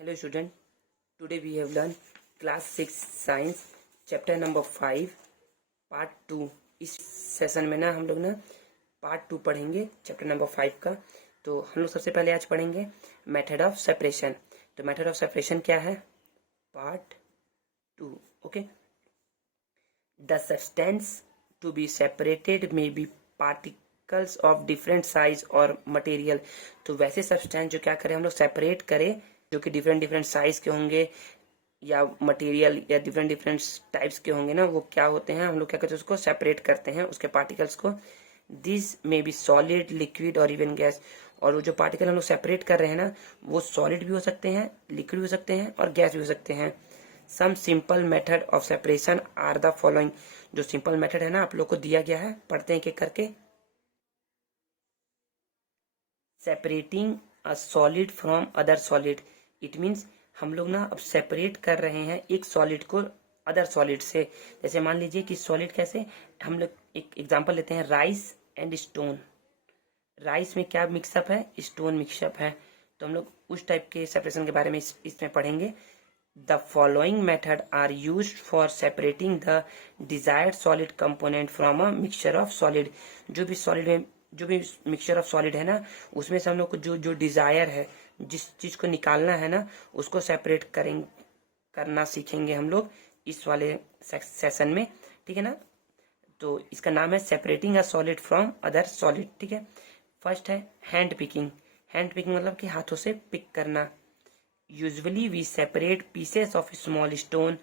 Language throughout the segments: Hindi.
Hello student, today we have learned class 6 science chapter number 5 part 2। इस सेशन में ना हम लोग ना पार्ट 2 पढ़ेंगे चैप्टर नंबर 5 का। तो हम लोग सबसे पहले आज पढ़ेंगे मेथड ऑफ सेपरेशन। तो मेथड ऑफ सेपरेशन क्या है? Part 2। Okay, the substance to be separated may be particles of different size और मटेरियल। तो वैसे सब्सटेंस जो क्या करें हम लोग सेपरेट करें जो कि डिफरेंट डिफरेंट साइज के होंगे या मटेरियल या डिफरेंट डिफरेंट टाइप्स के होंगे ना, वो क्या होते हैं हम लोग क्या करते हैं उसको सेपरेट करते हैं उसके पार्टिकल्स को। This may be solid, liquid और इवन गैस। और वो जो पार्टिकल हम लोग सेपरेट कर रहे हैं ना वो सॉलिड भी हो सकते हैं, लिक्विड भी हो सकते हैं और गैस भी हो सकते हैं। Some simple method of separation are the following. जो सिंपल मेथड है ना आप लोग को दिया गया है, पढ़ते हैं एक करके। Separating a solid from other solid. It means हम लोग ना अब सेपरेट कर रहे हैं एक सॉलिड को अदर सॉलिड से। जैसे मान लीजिए कि सॉलिड कैसे, हम लोग एक एग्जांपल लेते हैं, राइस एंड स्टोन। राइस में क्या मिक्सअप है? स्टोन मिक्सअप है। तो हम लोग उस टाइप के सेपरेशन के बारे में इसमें पढ़ेंगे। The following method are used for separating the desired solid component from a mixture of solid. जो भी सॉलिड में जो भी मिक्सचर ऑफ सॉलिड है ना उसमें से हम लोग को जो जो डिजायर है, जिस चीज को निकालना है ना उसको सेपरेट करना सीखेंगे हम लोग इस वाले सेशन में, ठीक है ना। तो इसका नाम है separating a solid from other solid, ठीक है। फर्स्ट है हैंड पिकिंग। हैंड पिकिंग मतलब कि हाथों से पिक करना। Usually we separate pieces of small stone,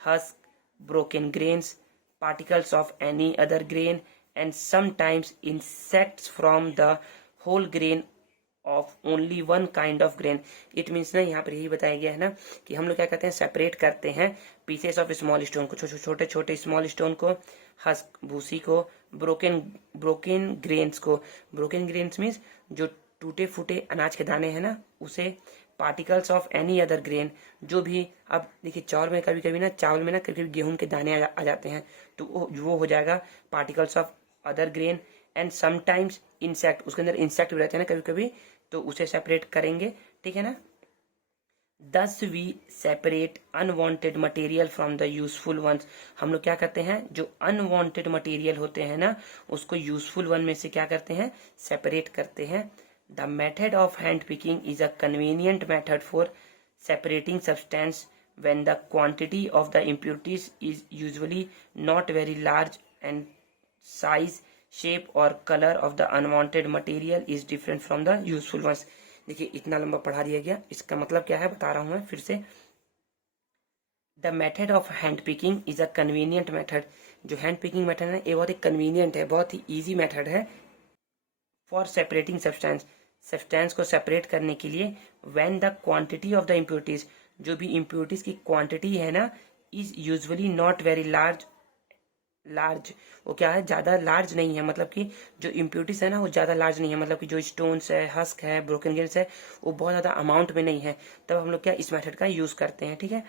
husk, broken grains, particles of any other grain, and sometimes insects from the whole grain of only one kind of grain. It means ना यहाँ पर यही बताया गया है ना कि हम लोग क्या करते हैं सेपरेट करते हैं पीसेस ऑफ स्मॉल स्टोन को, छोटे छोटे स्मॉल स्टोन को, हस्क भूसी को, ब्रोकन ब्रोकन ग्रेन्स को। ब्रोकन ग्रेन्स मीन्स जो टूटे फूटे अनाज के दाने हैं ना उसे, particles of any other grain. जो भी अब देखिए चावल में कभी कभी ना चावल में ना कभी कभी गेहूं के दाने आ जाते हैं तो वो हो जाएगा particles of other grain. And sometimes insect, उसके अंदर इंसेक्ट भी रहते हैं ना कभी कभी, तो उसे सेपरेट करेंगे, ठीक है ना। Thus we separate unwanted material from the useful ones. हम लोग क्या करते हैं जो अनवांटेड मटेरियल होते हैं ना उसको यूजफुल वन में से क्या करते हैं सेपरेट करते हैं। The method of hand picking is a convenient method for separating substance when the quantity of the impurities is usually not very large and size, shape or color of the unwanted material is different from the useful ones। देखिए इतना लंबा पढ़ा दिया गया, इसका मतलब क्या है बता रहा हूं मैं फिर से। The method of hand picking is a convenient method. जो हैंड पिकिंग मेथड है ये बहुत ही कन्वीनियंट है, बहुत ही ईजी मेथड है फॉर सेपरेटिंग सब्सटेंस। सब्सटेंस को सेपरेट करने के लिए when the quantity of the impurities, जो भी इम्प्योरिटीज की क्वांटिटी है ना is usually not very large. वो क्या है ज्यादा लार्ज नहीं है, मतलब कि जो इम्प्योरिटीज है ना वो ज्यादा लार्ज नहीं है, मतलब कि जो स्टोन्स है, हस्क है, ब्रोकन ग्रेन्स है वो बहुत ज्यादा अमाउंट में नहीं है, तब हम लोग क्या इस मेथड का यूज करते हैं, ठीक है।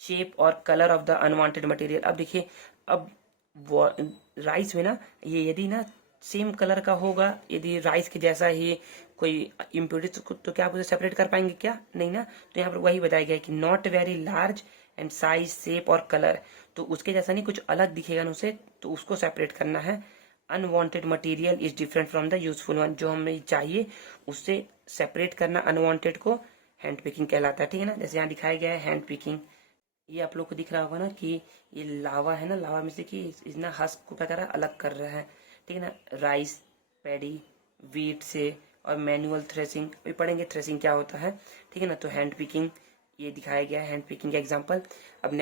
शेप और colour of the unwanted material. अब देखिए अब राइस में ना ये यदि ना सेम कलर का होगा, यदि राइस के जैसा ही कोई इम्प्योरिटीज तो क्या आप उसे सेपरेट कर पाएंगे? क्या नहीं ना। तो यहाँ पर वही बताया गया है कि not very large and size, shape और कलर, तो उसके जैसा नहीं कुछ अलग दिखेगा ना उसे, तो उसको सेपरेट करना है। Unwanted material is different from the useful one. जो हमें चाहिए उससे सेपरेट करना अनवांटेड को हैंड पिकिंग कहलाता है, ठीक है ना। जैसे यहाँ दिखाया गया है हैंड पिकिंग, ये आप लोग को दिख रहा होगा ना कि ये लावा है ना, लावा में से कि इसना हस्क को क्या कर रहा है अलग कर रहा है, ठीक है ना। राइस, पैडी, वीट से, और मैनुअल थ्रेसिंग भी पढ़ेंगे, थ्रेसिंग क्या होता है, ठीक है ना। तो हैंड पिकिंग ये दिखाया गया है हैंड पिकिंग का एग्जांपल। अब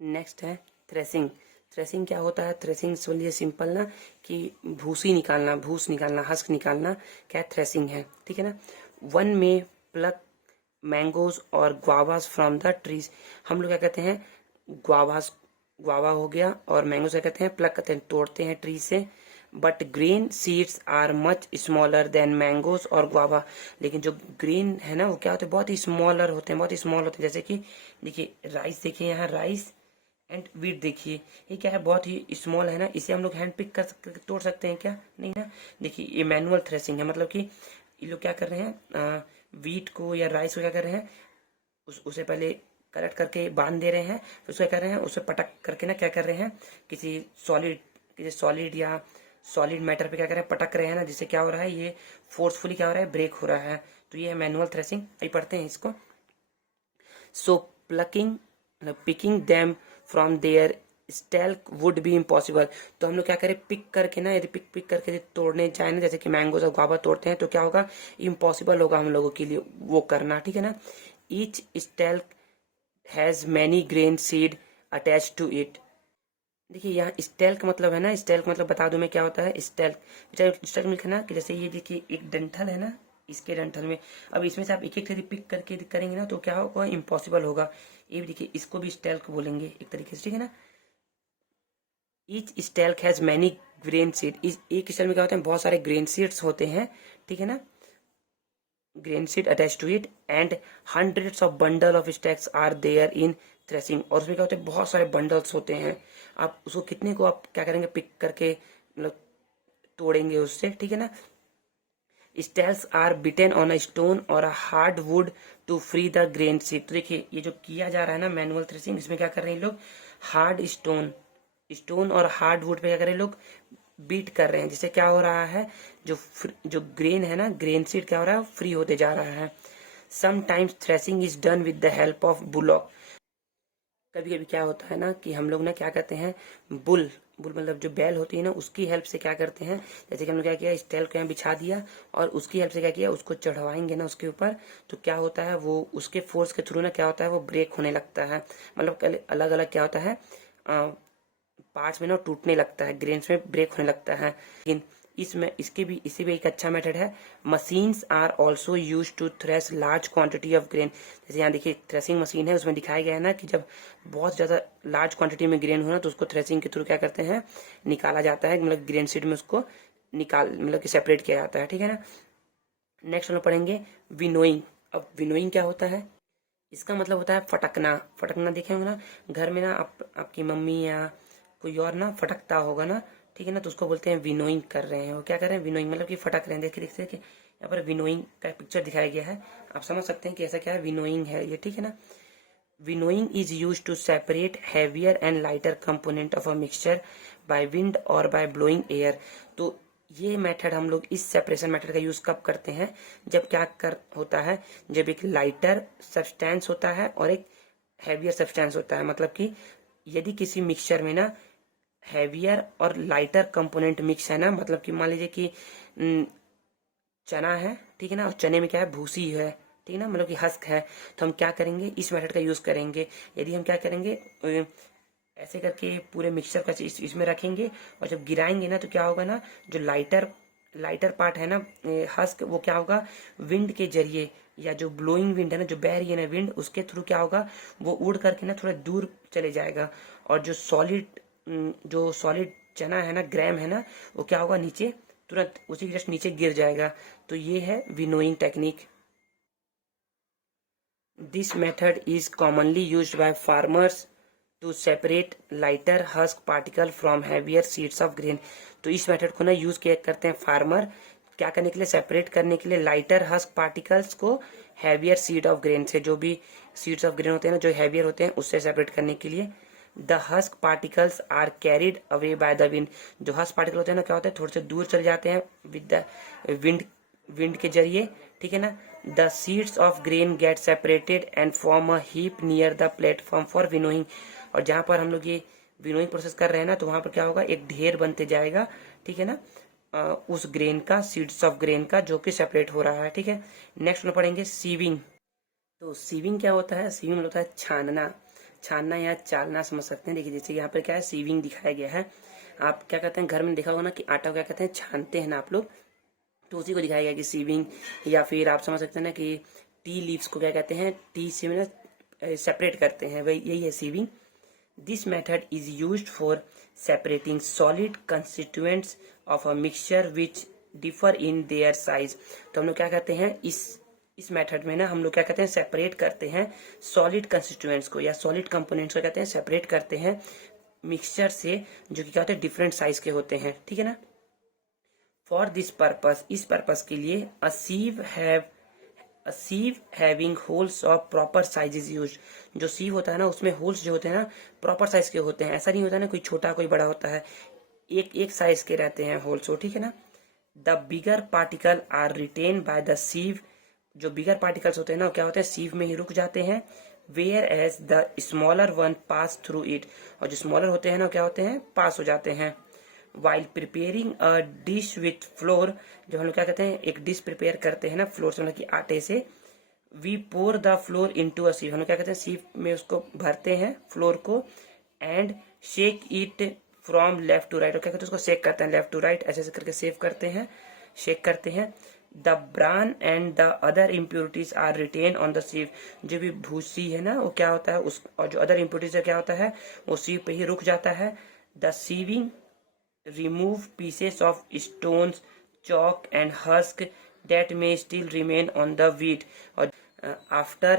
नेक्स्ट है थ्रेसिंग। थ्रेसिंग क्या होता है? थ्रेसिंग समझिए सिंपल ना कि भूसी निकालना, भूस निकालना, हस्क निकालना, क्या थ्रेसिंग है, ठीक है ना। वन में प्लक मैंगोज और गुआवास फ्रॉम द ट्रीज। हम लोग क्या कहते हैं गुआवास, गुआवा हो गया, और मैंगोज क्या कहते हैं प्लक कहते हैं, तोड़ते हैं ट्री से। But green seeds are much smaller than mangoes और गुआवा। लेकिन जो ग्रीन है ना वो क्या होते हैं बहुत ही स्मॉलर होते हैं, बहुत ही स्मॉल होते हैं। जैसे कि देखिए राइस, देखिए यहाँ राइस एंड वीट देखिए ये क्या है बहुत ही स्मॉल है ना, इसे हम लोग हैंड पिक कर सकते, तोड़ सकते हैं क्या? नहीं ना। देखिए ये मैनुअल थ्रेसिंग है, मतलब कि ये लोग क्या कर रहे हैं वीट को या राइस को क्या कर रहे हैं, उसे पहले कलेक्ट करके बांध दे रहे हैं, फिर उसको क्या कर रहे हैं, उसे पटक करके ना क्या कर रहे हैं, किसी सॉलिड या सॉलिड मैटर पे क्या कर रहे हैं, पटक रहे हैं ना, जिससे क्या हो रहा है, ये फोर्सफुली क्या हो रहा है, ब्रेक हो रहा है। तो ये है मैनुअल थ्रेसिंग। अभी पढ़ते हैं इसको। So picking them from their stalk would be impossible. तो हम लोग क्या करें, पिक करके ना, यदि पिक करके यदि तोड़ने जाए ना, जैसे कि मैंगोज और गुआवा तोड़ते हैं, तो क्या होगा, इम्पॉसिबल होगा हम लोगों के लिए वो करना, ठीक है ना। Each stalk has many grain seed attach to it. देखिए यहाँ स्टेल का मतलब है ना, स्टेल का मतलब बता दूं मैं क्या होता है। स्टेल में लिखा ना कि जैसे ये देखिए एक डंठल है ना, इसके डंठल में, अब इसमें से आप एक एक पिक करके करेंगे ना, तो क्या होगा, इम्पॉसिबल होगा। ये भी देखिए, इसको भी स्टेल को बोलेंगे एक तरीके से, ठीक है ना। Each stalk has many grain seed. इस एक स्टेल में क्या होते हैं, बहुत सारे ग्रेन सीड्स होते हैं, ठीक है ना, grain seed attach to it, and hundreds of bundle of stacks are there in threshing. और उसमें क्या होते हैं, बहुत सारे बंडल्स होते हैं। आप उसको कितने को आप क्या करेंगे, पिक करके मतलब तोड़ेंगे उससे, ठीक है ना। Stalks are beaten on a stone और a hard wood to free the grain seed. तो देखिए ये जो किया जा रहा है ना मैनुअल थ्रेसिंग, इसमें क्या कर रहे हैं लोग, हार्ड स्टोन और हार्ड वुड पे क्या कर रहे हैं लोग, बीट कर रहे हैं, जिससे क्या हो रहा है, जो ग्रेन है ना, ग्रेन सीड क्या हो रहा है, फ्री होते जा रहा है। Sometimes threshing is done with the help of bullock. कभी कभी क्या होता है ना कि हम लोग ना क्या करते हैं, बुल बुल मतलब जो बैल होती है ना, उसकी हेल्प से क्या करते हैं, जैसे कि हम लोग क्या किया, स्टेल को यहाँ बिछा दिया और उसकी हेल्प से क्या किया, उसको चढ़वाएंगे ना उसके ऊपर, तो क्या होता है, वो उसके फोर्स के थ्रू ना क्या होता है, वो ब्रेक होने लगता है। मतलब अलग अलग क्या होता है, पार्ट्स में ना टूटने लगता है, ग्रेन्स में ब्रेक होने लगता है। लेकिन इसमें इसी भी एक अच्छा मेथड है। Machines are also use to thresh large quantity of grain. जैसे यहाँ देखिए थ्रेसिंग मशीन है, उसमें दिखाया गया है ना कि जब बहुत ज़्यादा लार्ज क्वांटिटी में ग्रेन हो ना, तो उसको थ्रेसिंग के थ्रू क्या करते हैं, निकाला जाता है, मतलब ग्रेन सीड में उसको मतलब कि सेपरेट किया जाता है, ठीक है ना। नेक्स्ट हम लोग पढ़ेंगे विनोइंग। अब विनोइंग क्या होता है, इसका मतलब होता है फटकना। फटकना देखे होंगे ना, घर में ना आपकी मम्मी या कोई और ना फटकता होगा ना, ठीक है ना, तो उसको बोलते हैं विनोइंग कर रहे हैं। वो क्या कर रहे हैं, विनोइंग मतलब कि फटक रहे हैं। देखिए देखिए देखिए यहाँ पर विनोइंग का पिक्चर दिखाया गया है, आप समझ सकते हैं कि ऐसा क्या है, विनोइंग है ये, ठीक है ना। Winnowing is use to separate heavier and lighter component of a mixture by wind और बाय ब्लोइंग एयर। तो ये मेथड हम लोग इस सेपरेशन मेथड का यूज कब करते हैं, जब क्या कर होता है, जब एक लाइटर सब्सटेंस होता है और एक हैवियर सब्सटेंस होता है। मतलब कि यदि किसी मिक्सचर में ना हैवियर और लाइटर कंपोनेंट मिक्स है ना, मतलब कि मान लीजिए कि चना है, ठीक है ना, और चने में क्या है, भूसी है, ठीक है ना, मतलब कि हस्क है, तो हम क्या करेंगे, इस मेथड का यूज करेंगे। यदि हम क्या करेंगे, ऐसे करके पूरे मिक्सचर का इसमें रखेंगे, और जब गिराएंगे ना, तो क्या होगा ना, जो लाइटर पार्ट है ना, हस्क, वो क्या होगा, विंड के जरिए, या जो ब्लोइंग विंड है ना, जो बह रही है ना विंड, उसके थ्रू क्या होगा, वो उड़ करके ना थोड़ा दूर चले जाएगा। और जो सॉलिड चना है ना, ग्राम है ना, वो क्या होगा, नीचे तुरंत उसी के जस्ट नीचे गिर जाएगा। तो ये है winnowing technique. This method is commonly used by farmers to separate lighter husk particle from heavier seeds of grain. तो इस मेथड को ना यूज किया करते हैं फार्मर, क्या करने के लिए, सेपरेट करने के लिए लाइटर हस्क पार्टिकल्स को हैवियर सीड ऑफ ग्रेन से, जो भी सीड्स ऑफ ग्रेन होते हैं ना, जो हैवियर होते हैं, उससे सेपरेट करने के लिए। The husk particles are carried away by the wind. जो हस्क पार्टिकल होते हैं ना, क्या होते हैं, थोड़े से दूर चले जाते हैं विद द विंड के जरिए, ठीक है ना। The seeds of grain get separated and form a heap near the platform for winnowing. और जहां पर हम लोग ये विनोइंग प्रोसेस कर रहे हैं ना, तो वहां पर क्या होगा, एक ढेर बनते जाएगा, ठीक है ना, उस ग्रेन का, सीड्स ऑफ ग्रेन का, जो कि सेपरेट हो रहा है, ठीक है। नेक्स्ट में पढ़ेंगे सीविंग। तो सीविंग क्या होता है, सीविंग होता है छानना। छानना या चालना समझ सकते हैं। देखिए जैसे यहाँ पर क्या है, सीविंग दिखाया गया है। आप क्या कहते हैं, घर में देखा होगा ना कि आटा को क्या कहते हैं, छानते हैं ना आप लोग, तो उसी को दिखाया गया कि सीविंग। या फिर आप समझ सकते हैं ना कि टी लीव्स को क्या कहते हैं, टी से ना सेपरेट करते हैं, वही यही है sieving. This method is used for separating solid constituents of a mixture which differ in their size. तो हम लोग क्या कहते हैं, इस मेथड में ना हम लोग क्या कहते हैं, सेपरेट करते हैं सॉलिड कंस्टिट्यूएंट्स को या सॉलिड कंपोनेंट्स को, कहते हैं सेपरेट करते हैं मिक्सचर से, जो कि क्या होते हैं, डिफरेंट साइज के होते हैं, ठीक है ना। फॉर दिस पर्पस, इस पर्पस के लिए, अ sieve having holes of proper size is used. जो sieve होता है ना उसमें holes जो होते हैं ना proper size के होते हैं, ऐसा नहीं होता ना कोई छोटा कोई बड़ा होता है, एक एक साइज के रहते हैं होल्स, ठीक है ना। The bigger particle are retained by the sieve. जो बिगर पार्टिकल्स होते हैं ना वो क्या होते हैं sieve में ही रुक जाते हैं, whereas the smaller one pass through it. और जो स्मॉलर होते हैं ना क्या होते हैं पास हो जाते हैं. While preparing a dish with floor, जब हम लोग क्या कहते हैं एक डिश प्रिपेयर करते हैं ना फ्लोर से मतलब कि आटे से, we pour the flour into a sieve, हम लोग क्या कहते हैं सीव में उसको भरते हैं फ्लोर को, and shake it from left to right, और क्या कहते हैं उसको शेक करते हैं लेफ्ट टू राइट, ऐसे ऐसे करके सेव करते हैं, शेक करते हैं. The bran and the other impurities are retained on the sieve, जो भी भूसी है ना वो क्या होता है उस, और जो अदर इम्प्योरिटीज है क्या होता है वो सीव पे ही रुक जाता है. The sieving remove pieces of stones, chalk and husk that may still remain on the wheat. और after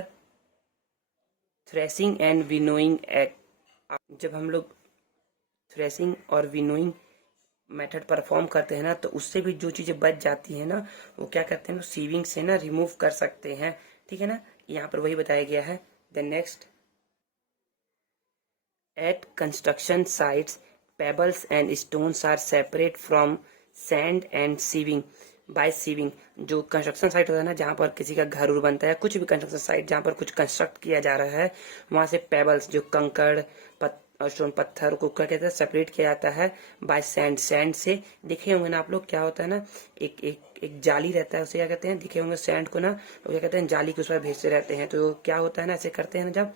threshing and winnowing, जब हम लोग थ्रेसिंग और विनोइंग मेथड परफॉर्म करते हैं ना तो उससे भी जो चीजें बच जाती है ना वो क्या करते हैं सीविंग से ना रिमूव कर सकते हैं, ठीक है ना, यहाँ पर वही बताया गया है. Then next, at construction sites pebbles and stones are separate from sand and sieving by sieving. जो कंस्ट्रक्शन साइट होता है ना जहाँ पर किसी का घर उर बनता है, कुछ भी कंस्ट्रक्शन साइट जहाँ पर कुछ कंस्ट्रक्ट किया जा रहा है, वहां से पेबल्स जो कंकड़ और स्टोन पत्थर को क्या कहते हैं सेपरेट किया जाता है बाय सैंड. सैंड से देखे होंगे ना आप लोग क्या होता है ना एक एक एक जाली रहता है, उसे क्या कहते हैं दिखे होंगे सैंड को ना, वो क्या कहते हैं जाली के उस पर भेजते रहते हैं. तो क्या होता है ना ऐसे करते हैं ना जब,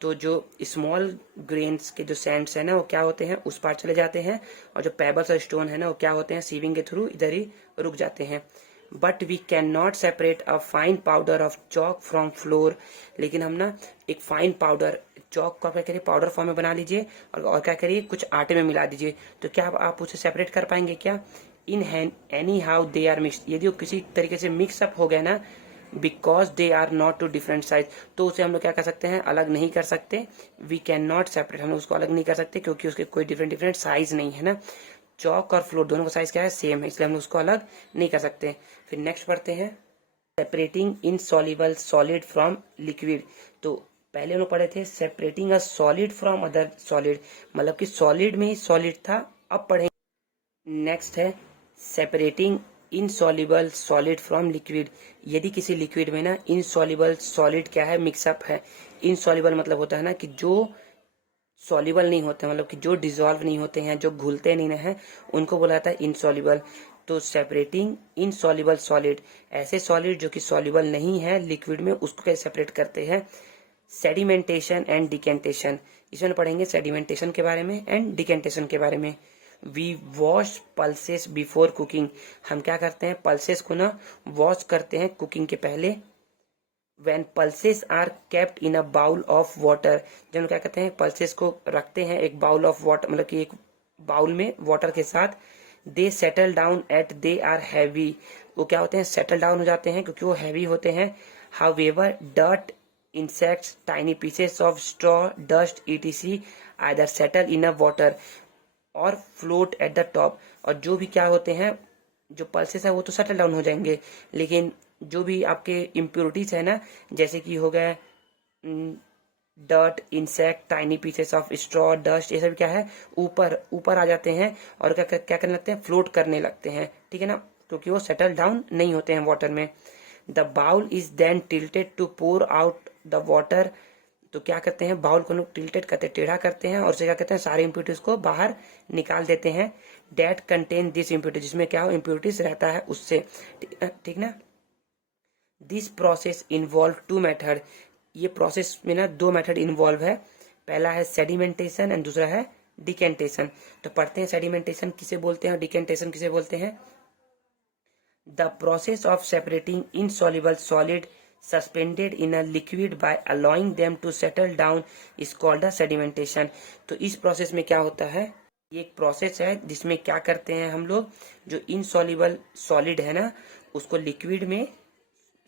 तो जो स्मॉल ग्रेन्स के जो सैंड्स है ना वो क्या होते हैं उस पार चले जाते हैं, और जो पेबल्स और स्टोन है ना वो क्या होते हैं सीविंग के थ्रू इधर ही रुक जाते हैं. But we can not separate a fine powder of chalk from flour. लेकिन हम ना एक फाइन पाउडर चॉक को क्या करिए पाउडर फॉर्म में बना लीजिए और क्या करिए कुछ आटे में मिला दीजिए, तो क्या आप उसे सेपरेट कर पाएंगे क्या. In anyhow they are mix, यदि वो किसी तरीके से मिक्सअप हो गया ना, because they are not too different size, तो उसे हम लोग क्या कर सकते हैं अलग नहीं कर सकते. वी कैन नॉट सेपरेट, हम लोग उसको अलग नहीं कर सकते क्योंकि उसके कोई डिफरेंट डिफरेंट साइज नहीं है ना. चौक और फ्लोर दोनों का साइज क्या है सेम है, इसलिए हम लोग उसको अलग नहीं कर सकते. फिर नेक्स्ट पढ़ते हैं, separating insoluble solid from liquid. तो पहले हम लोग पढ़े थे separating a solid from other solid, मतलब कि सॉलिड में ही सॉलिड था. अब पढ़ेंगे नेक्स्ट है separating insoluble solid from liquid. यदि किसी लिक्विड में ना इनसॉल्युबल सॉलिड क्या है मिक्सअप है. इनसॉल्युबल मतलब होता है ना कि जो सॉल्युबल नहीं होते, मतलब कि जो डिजोल्व नहीं होते हैं, जो घुलते नहीं हैं, उनको बोला जाता है इनसॉल्युबल. तो सेपरेटिंग इनसॉल्युबल सॉलिड, ऐसे सॉलिड जो कि सॉल्युबल नहीं है लिक्विड में, उसको कैसे सेपरेट करते हैं. सेडिमेंटेशन एंड डिकेंटेशन, इसमें पढ़ेंगे सेडिमेंटेशन के बारे में एंड डिकेंटेशन के बारे में. We wash pulses before cooking, हम क्या करते हैं पल्सेस को ना वॉश करते हैं कुकिंग के पहले. When pulses are kept in a bowl of water, जब हम क्या करते हैं पल्सेस को रखते हैं एक बाउल ऑफ वाटर, मतलब कि एक बाउल में वाटर के साथ. They settle down at they are heavy, वो क्या होते हैं सेटल डाउन हो जाते हैं क्योंकि वो हैवी होते हैं. However dirt insects tiny pieces of straw dust etc either settle in a water और फ्लोट एट द टॉप. और जो भी क्या होते हैं जो पल्सेस है वो तो सेटल डाउन हो जाएंगे, लेकिन जो भी आपके इम्प्योरिटीज है ना जैसे कि हो गए dirt insect tiny pieces of straw dust, ये सब क्या है ऊपर ऊपर आ जाते हैं और क्या क्या करने लगते हैं फ्लोट करने लगते हैं, ठीक है ना, क्योंकि वो सेटल डाउन नहीं होते हैं वाटर में. The bowl is then tilted to pour out the water, तो क्या करते हैं बाउल को लोग टिल्टेड करते हैं टेढ़ा करते हैं और उसे क्या कहते हैं सारे इम्प्योरिटीज को बाहर निकाल देते हैं. डेट कंटेन दिस इम्प्योरिटीज, जिसमें क्या हो इम्प्योरिटीज रहता है उससे, ठीक ना. This process involve two method, ये प्रोसेस में ना दो मेथड इन्वॉल्व है. पहला है सेडिमेंटेशन एंड दूसरा है डिकेंटेशन. तो पढ़ते हैं सेडिमेंटेशन किसे बोलते हैं और डिकेंटेशन किसे बोलते हैं. The process of separating insoluble solid suspended in a liquid by allowing them to settle down is called the sedimentation. तो इस प्रोसेस में क्या होता है, ये एक प्रोसेस है जिसमें क्या करते हैं हम लोग जो इनसॉल्युबल सॉलिड है ना उसको लिक्विड में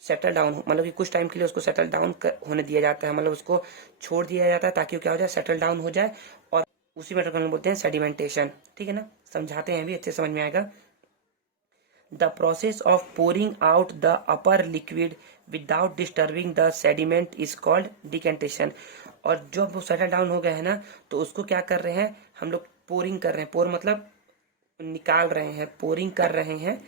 सेटल डाउन, मतलब कि कुछ टाइम के लिए उसको सेटल डाउन होने दिया जाता है, मतलब उसको छोड़ दिया जाता है ताकि वो क्या हो जाए सेटल डाउन हो जाए, और उसी मेथड को हम बोलते हैं सेडिमेंटेशन, ठीक है ना. समझाते हैं भी अच्छे समझ में आएगा. The process of pouring out the upper liquid without disturbing the sediment is called decantation. और जब वो सेटल डाउन हो गया है ना, तो उसको क्या कर रहे हैं हम लोग, पोरिंग कर रहे हैं। पोर मतलब निकाल रहे हैं, पोरिंग कर रहे हैं,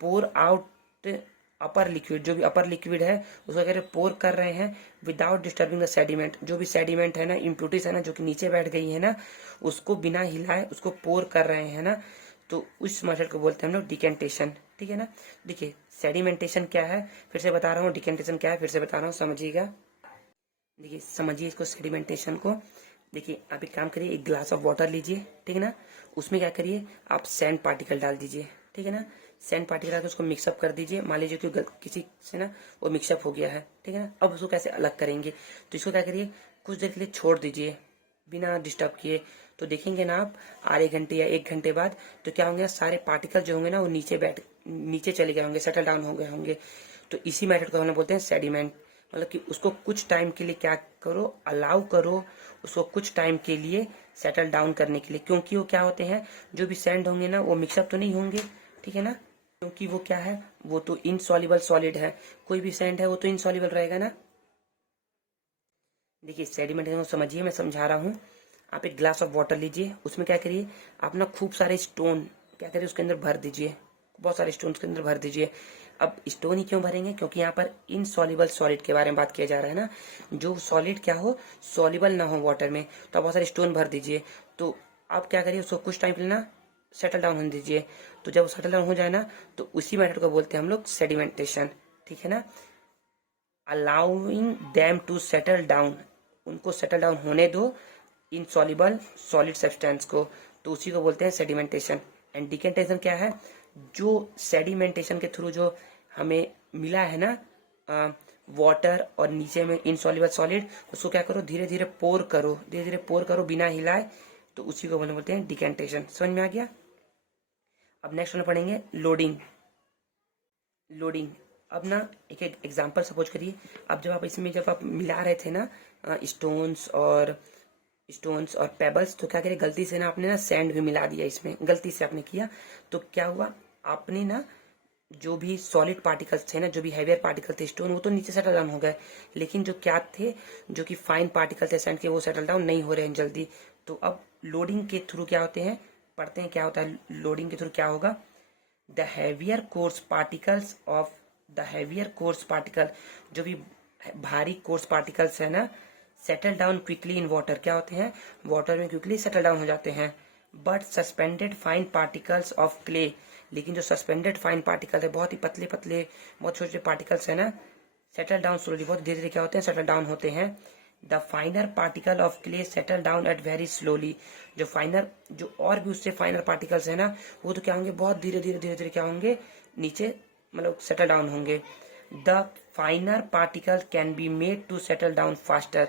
पोर आउट अपर लिक्विड, जो भी अपर लिक्विड है उसको कह रहे पोर कर रहे हैं विदाउट डिस्टर्बिंग द सेडिमेंट। जो भी सेडिमेंट है ना, इम्प्यूरिटीज है ना, जो कि नीचे बैठ गई है ना, उसको बिना हिलाए उसको पोर कर रहे हैं ना, तो उस मेथड को बोलते हैं हम लोग डिकेंटेशन। ठीक है ना। देखिए सेडिमेंटेशन क्या है, फिर से बता रहा हूँ, डिकेंटेशन क्या है फिर से बता रहा हूँ, समझिएगा। देखिए समझिए इसको, सेडिमेंटेशन को। देखिए आप एक काम करिए, एक ग्लास ऑफ वाटर लीजिए, ठीक है ना, उसमें क्या करिए आप सैंड पार्टिकल डाल दीजिए, ठीक है ना। सैंड पार्टिकल डाल के उसको मिक्सअप कर दीजिए। मान लीजिए कि किसी से ना वो मिक्सअप हो गया है, ठीक है ना। अब उसको कैसे अलग करेंगे, तो इसको क्या करिए कुछ देर के लिए छोड़ दीजिए बिना डिस्टर्ब किए। तो देखेंगे ना आप आधे घंटे या 1 घंटे बाद, तो क्या होंगे, सारे पार्टिकल जो होंगे ना वो नीचे चले गए होंगे, सेटल डाउन हो गए होंगे। तो इसी मेथड को हम लोग बोलते हैं सेडिमेंट। मतलब कि उसको कुछ टाइम के लिए क्या करो, अलाउ करो उसको कुछ टाइम के लिए सेटल डाउन करने के लिए। क्योंकि वो क्या होते हैं, जो भी सैंड होंगे ना वो मिक्सअप तो नहीं होंगे, ठीक है ना, क्योंकि वो क्या है, वो तो इनसॉल्युबल सॉलिड है। कोई भी सैंड है वो तो इनसॉल्युबल रहेगा ना। देखिए सेडिमेंटेशन को समझिए, मैं समझा रहा हूँ। आप एक ग्लास ऑफ वाटर लीजिए, उसमें क्या करिए आप ना खूब सारे स्टोन क्या करिए उसके अंदर भर दीजिए, बहुत सारे स्टोन के अंदर भर दीजिए। अब स्टोन ही क्यों भरेंगे, क्योंकि यहाँ पर इनसॉल्युबल सॉलिड के बारे में बात किया जा रहा है ना, जो सॉलिड क्या हो, सॉल्युबल ना हो वाटर में, तो आप बहुत सारे स्टोन भर दीजिए। तो आप क्या करिए उसको कुछ टाइम लेना सेटल डाउन होने दीजिए। तो जब वो सेटल डाउन हो जाए ना, तो उसी मेथड को बोलते हैं हम लोग सेडिमेंटेशन, ठीक है ना। Allowing them to settle down, उनको सेटल डाउन होने दो इनसॉल्युबल सॉलिड सब्सटेंस को, तो उसी को बोलते हैं सेडिमेंटेशन। एंड डिकेंटेशन क्या है, जो सेडिमेंटेशन के थ्रू जो हमें मिला है ना वाटर और नीचे में इनसॉल्युबल सॉलिड, उसको क्या करो धीरे धीरे पोर करो, धीरे धीरे पोर करो बिना हिलाए, तो उसी को बोलते हैं डिकेंटेशन। समझ में आ गया। अब नेक्स्ट वाला पढ़ेंगे लोडिंग। लोडिंग, अब ना एक एक एग्जांपल सपोज करिए। अब जब आप इसमें जब आप मिला रहे थे ना स्टोन्स और पेबल्स, तो क्या करिए गलती से ना आपने ना सैंड भी मिला दिया इसमें, गलती से आपने किया, तो क्या हुआ, आपने ना जो भी सॉलिड पार्टिकल्स थे ना, जो भी हैवियर पार्टिकल थे स्टोन, वो तो नीचे सेटल डाउन हो गए, लेकिन जो क्या थे, जो कि फाइन पार्टिकल थे सैंड के, वो सेटल डाउन नहीं हो रहे हैं जल्दी। तो अब लोडिंग के थ्रू क्या होते हैं, पढ़ते हैं क्या होता है लोडिंग के थ्रू क्या होगा। The heavier course particles of the heavier coarse particle, जो भी भारी कोर्स पार्टिकल्स है ना, settle down quickly in water, क्या होते हैं वाटर में क्विकली सेटल डाउन हो जाते हैं। But suspended fine particles of clay, लेकिन जो सस्पेंडेड फाइन पार्टिकल है, बहुत ही पतले पतले बहुत छोटे छोटे पार्टिकल्स है ना, सेटल डाउन स्लोली, बहुत धीरे धीरे क्या होते हैं सेटल डाउन होते हैं। The finer particle of clay settle down at very slowly, जो फाइनर जो और भी उससे फाइनर पार्टिकल्स है ना, वो तो क्या होंगे बहुत धीरे धीरे क्या होंगे नीचे, मतलब सेटल डाउन होंगे। The finer particle can be made to settle down faster,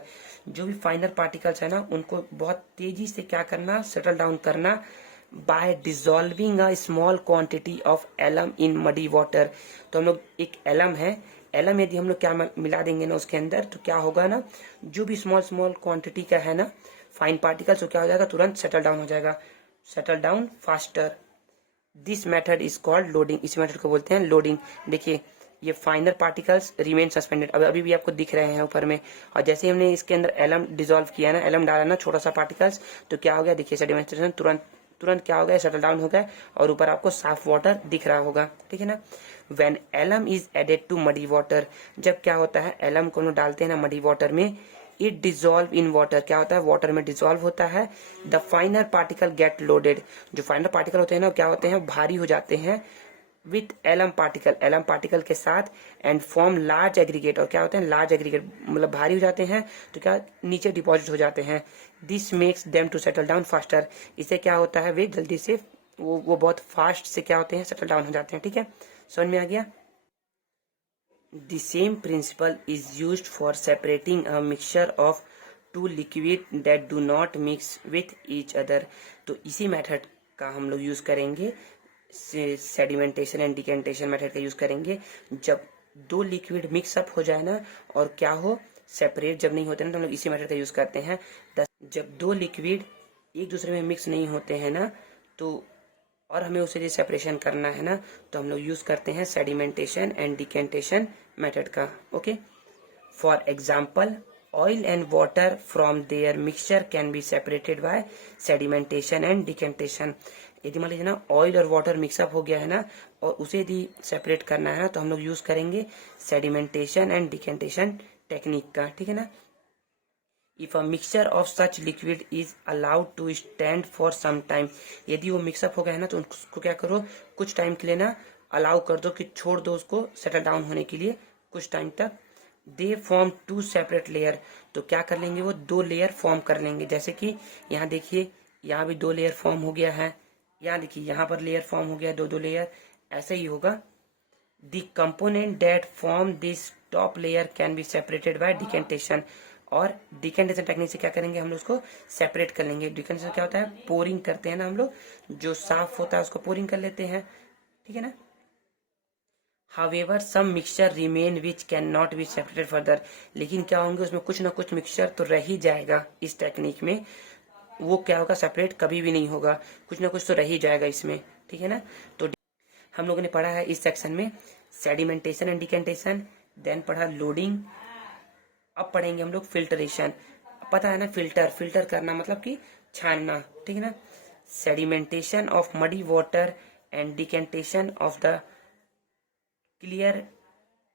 जो भी फाइनर पार्टिकल्स है ना उनको बहुत तेजी से क्या करना, सेटल डाउन करना, by dissolving a small quantity of alum in muddy water. तो हम लोग एक एलम है, एलम यदि हम लोग क्या मिला देंगे ना उसके अंदर, तो क्या होगा ना, जो भी स्मॉल स्मॉल क्वांटिटी का है ना फाइन पार्टिकल्स, तो क्या हो जाएगा तुरंत सेटल डाउन हो जाएगा, settle down faster. This method is called loading, इस मेथड को बोलते हैं लोडिंग। देखिए ये फाइनर पार्टिकल्स रिमेन सस्पेंडेड, अब अभी भी आपको दिख रहे हैं ऊपर में, और जैसे ही हमने इसके अंदर एलम डिजोल्व किया ना, एलम डाला ना छोटा सा पार्टिकल्स, तो क्या हो गया देखिए सेडिमेंटेशन, तुरंत तुरंत क्या हो गया सेटल डाउन हो गया, और ऊपर आपको साफ वाटर दिख रहा होगा, ठीक है ना। When alum is added to muddy water, जब क्या होता है एलम को डालते हैं ना मडी वाटर में, इट डिजोल्व इन वाटर, क्या होता है वाटर में डिजोल्व होता है। The finer particle get loaded, जो फाइनर पार्टिकल होते हैं ना क्या होते हैं भारी हो जाते हैं, विथ एलम पार्टिकल के साथ, एंड फॉर्म लार्ज एग्रीगेट, और क्या होते हैं लार्ज एग्रीगेट मतलब भारी हो जाते हैं, तो क्या नीचे डिपॉजिट हो जाते हैं। This makes them to settle down faster, इससे क्या होता है वे जल्दी से वो बहुत फास्ट से क्या होते हैं सेटल डाउन हो जाते हैं, ठीक है, समझ में आ गया। The same principle is used for separating a mixture of two liquid that do not mix with each other, तो इसी मेथड का हम लोग यूज करेंगे, सेडिमेंटेशन एंड डिकेंटेशन मेथड का यूज करेंगे। जब दो लिक्विड मिक्सअप हो जाए ना और क्या हो सेपरेट जब नहीं होते ना, तो हम लोग इसी मेथड का यूज करते हैं। जब दो लिक्विड एक दूसरे में मिक्स नहीं होते हैं ना, तो और हमें उसे जो सेपरेशन करना है ना, तो हम लोग यूज करते हैं सेडिमेंटेशन एंड डिकेंटेशन मेथड का। Okay, for example oil and water from their mixture can be separated by sedimentation and decantation. यदि मान लीजिए ना ऑयल और वाटर मिक्सअप हो गया है ना, और उसे यदि सेपरेट करना है ना, तो हम लोग यूज करेंगे सेडिमेंटेशन एंड डिकेंटेशन टेक्निक का, ठीक है ना। If a mixture of such liquid is allowed to stand for some time, यदि वो मिक्सअप हो गया है ना, तो उसको क्या करो, कुछ टाइम के लिए ना अलाउ कर दो, कि छोड़ दो उसको सेटल डाउन होने के लिए कुछ टाइम तक। They form two separate layer, तो क्या कर लेंगे, वो दो लेयर फॉर्म कर लेंगे। जैसे कि यहाँ देखिए, यहाँ भी दो लेयर फॉर्म हो गया है, यहाँ देखिए यहाँ पर लेयर फॉर्म हो गया, दो दो लेयर, ऐसे ही होगा। The component that form this top layer can be separated by decantation, और डिकेंटेशन टेक्निक से क्या करेंगे, हम लोग उसको सेपरेट कर लेंगे। डिकेंटेशन क्या होता है, पोरिंग करते हैं ना हम लोग, जो साफ होता है उसको पोरिंग कर लेते हैं, ठीक है ना। However, some mixture remain which cannot be separated further, लेकिन क्या होंगे, उसमें कुछ ना कुछ मिक्सचर तो रह ही जाएगा इस टेक्निक में, वो क्या होगा, सेपरेट कभी भी नहीं होगा, कुछ ना कुछ तो रह ही जाएगा इसमें, ठीक है ना। तो हम लोगों ने पढ़ा है इस सेक्शन में सेडिमेंटेशन एंड डिकेंटेशन, देन पढ़ा लोडिंग, अब पढ़ेंगे हम लोग फिल्टरेशन। पता है ना, फिल्टर करना मतलब कि छानना, ठीक है ना। Sedimentation of muddy water and decantation of the clear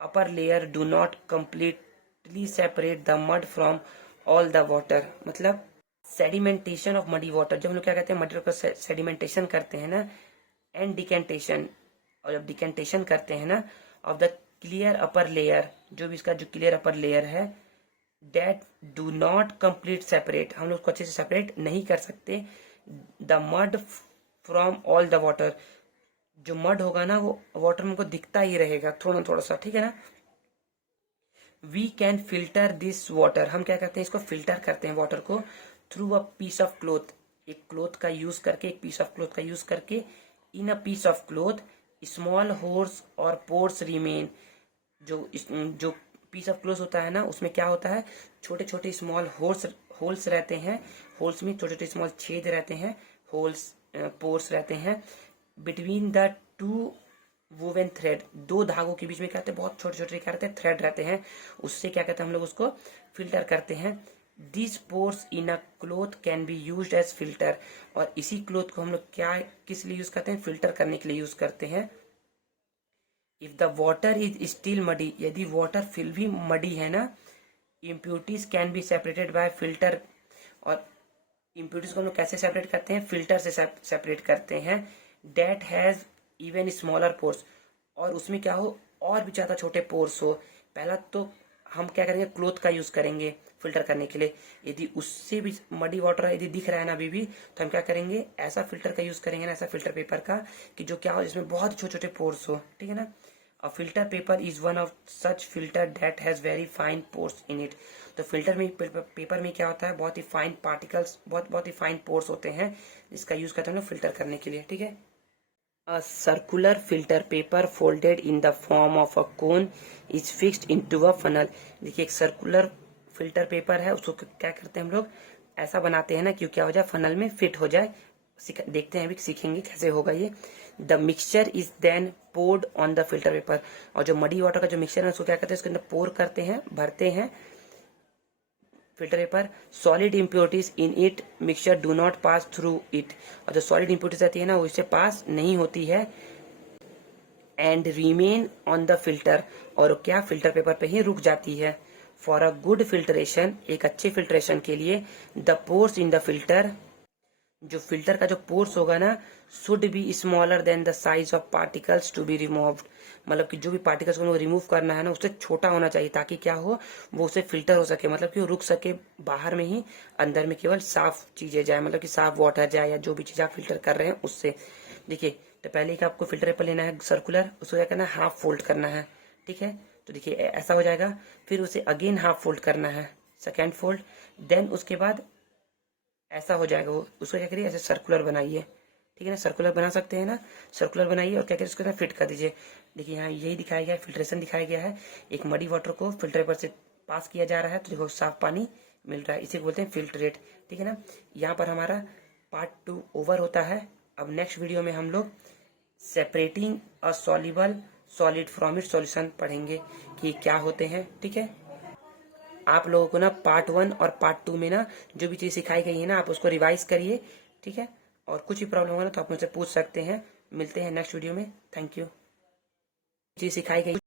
upper layer do not completely separate the mud from all the water. मतलब सेडिमेंटेशन ऑफ मडी वाटर, जब हम लोग क्या कहते हैं, मडी वाटर को सेडिमेंटेशन करते हैं ना, एंड डिकेंटेशन, और जब डिकेंटेशन करते हैं ना, off the clear upper layer, जो भी इसका जो क्लियर अपर लेयर है, that do not complete separate, हम लोग उसको अच्छे से सेपरेट नहीं कर सकते, the mud from all the water, जो मड होगा ना वो वाटर में को दिखता ही रहेगा थोड़ा थोड़ा सा, ठीक है ना। We can filter this water, हम क्या करते हैं, इसको फिल्टर करते हैं वाटर को, through a piece of cloth, एक क्लोथ का यूज करके, एक पीस ऑफ क्लोथ का यूज करके, in a piece of cloth small holes और पोर्स रिमेन, जो पीस ऑफ क्लोथ होता है ना, उसमें क्या होता है, छोटे छोटे स्मॉल होल्स रहते हैं, होल्स में छोटे छोटे स्मॉल छेद रहते हैं, होल्स पोर्स रहते हैं, between the two woven thread, दो धागों के बीच में क्या रहते हैं, बहुत छोटे छोटे क्या रहते हैं, थ्रेड रहते हैं, उससे क्या कहते हैं, हम लोग उसको फिल्टर करते हैं। This pores in a cloth can be used as filter, और इसी क्लोथ को हम लोग क्या किस लिए यूज करते हैं, फिल्टर करने के लिए यूज करते हैं। If the water is still muddy, यदि वाटर फिर भी मडी है ना, impurities can be separated bye filter, और इम्प्यूरिटीज को हम लोग कैसे सेपरेट करते हैं, फिल्टर से सेपरेट करते हैं। That has even smaller pores, और उसमें क्या हो, और भी ज्यादा छोटे पोर्स हो। पहला तो हम क्या करेंगे, क्लोथ का यूज करेंगे फिल्टर करने के लिए, यदि उससे भी मडी वाटर यदि दिख रहा है ना अभी भी, तो हम क्या करेंगे, ऐसा फिल्टर का यूज करेंगे ना, ऐसा फिल्टर पेपर का, कि जो क्या हो, जिसमें बहुत छोटे छोटे पोर्स हो, ठीक है ना। A filter paper is one of such filter that has very fine pores in it, तो फिल्टर में पेपर में क्या होता है, बहुत ही फाइन पार्टिकल्स, बहुत ही फाइन पोर्स होते हैं, जिसका यूज करते हैं हम लोग फिल्टर करने के लिए, ठीक है। A circular filter paper folded in the form of a cone is fixed into a funnel। देखिए एक सर्कुलर फिल्टर पेपर है, उसको क्या करते हैं हम लोग, ऐसा बनाते हैं ना कि क्या हो जाए, फनल में फिट हो जाए। देखते हैं अभी, सीखेंगे कैसे होगा ये। The mixture is then poured on the filter paper, और जो मडी वाटर का जो मिक्सचर है उसको क्या करते हैं, उसके अंदर पोर करते हैं, भरते हैं filter paper. Solid impurities in it mixture do not pass through it, और जो सॉलिड इम्प्योरिटीज रहती है ना, वो इससे पास नहीं होती है। And remain on the filter, और क्या फिल्टर पेपर पे ही रुक जाती है। फॉर अ गुड फिल्टरेशन, एक अच्छे फिल्टरेशन के लिए, the pores in the filter, जो फिल्टर का जो पोर्स होगा ना, should be smaller than the size of particles to be removed, मतलब कि जो भी पार्टिकल्स को रिमूव करना है ना, उससे छोटा होना चाहिए, ताकि क्या हो, वो उससे फिल्टर हो सके, मतलब कि वो रुक सके बाहर में ही, अंदर में केवल साफ चीजें जाए, मतलब कि साफ वाटर जाए, या जो भी चीज आप फिल्टर कर रहे हैं उससे। देखिए, तो पहले एक आपको फिल्टर पेपर लेना है सर्कुलर, उसको क्या करना है, हाफ फोल्ड करना है, ठीक है। तो देखिए ऐसा हो जाएगा, फिर उसे अगेन हाफ फोल्ड करना है, सेकेंड फोल्ड, देन उसके बाद ऐसा हो जाएगा, वो उसको क्या करिए, ऐसे सर्कुलर बनाइए, ठीक है ना, सर्कुलर बना सकते हैं ना, सर्कुलर बनाइए, और क्या करिए, उसको फिट कर दीजिए। देखिए यहाँ यही दिखाया गया है, फिल्ट्रेशन दिखाया गया है, एक मडी वाटर को फिल्टर पेपर से पास किया जा रहा है, तो देखो साफ पानी मिल रहा है, इसे बोलते हैं फिल्ट्रेट, ठीक है ना। यहाँ पर हमारा पार्ट 2 ओवर होता है, अब नेक्स्ट वीडियो में हम लोग separating a soluble solid from it solution पढ़ेंगे कि क्या होते हैं। ठीक है, आप लोगों को ना पार्ट 1 और पार्ट 2 में ना जो भी चीज़ सिखाई गई है ना आप उसको रिवाइज करिए। ठीक है, और कुछ भी प्रॉब्लम होगा ना तो आप मुझसे पूछ सकते हैं। मिलते हैं नेक्स्ट वीडियो में। Thank you. चीज़ सिखाई गई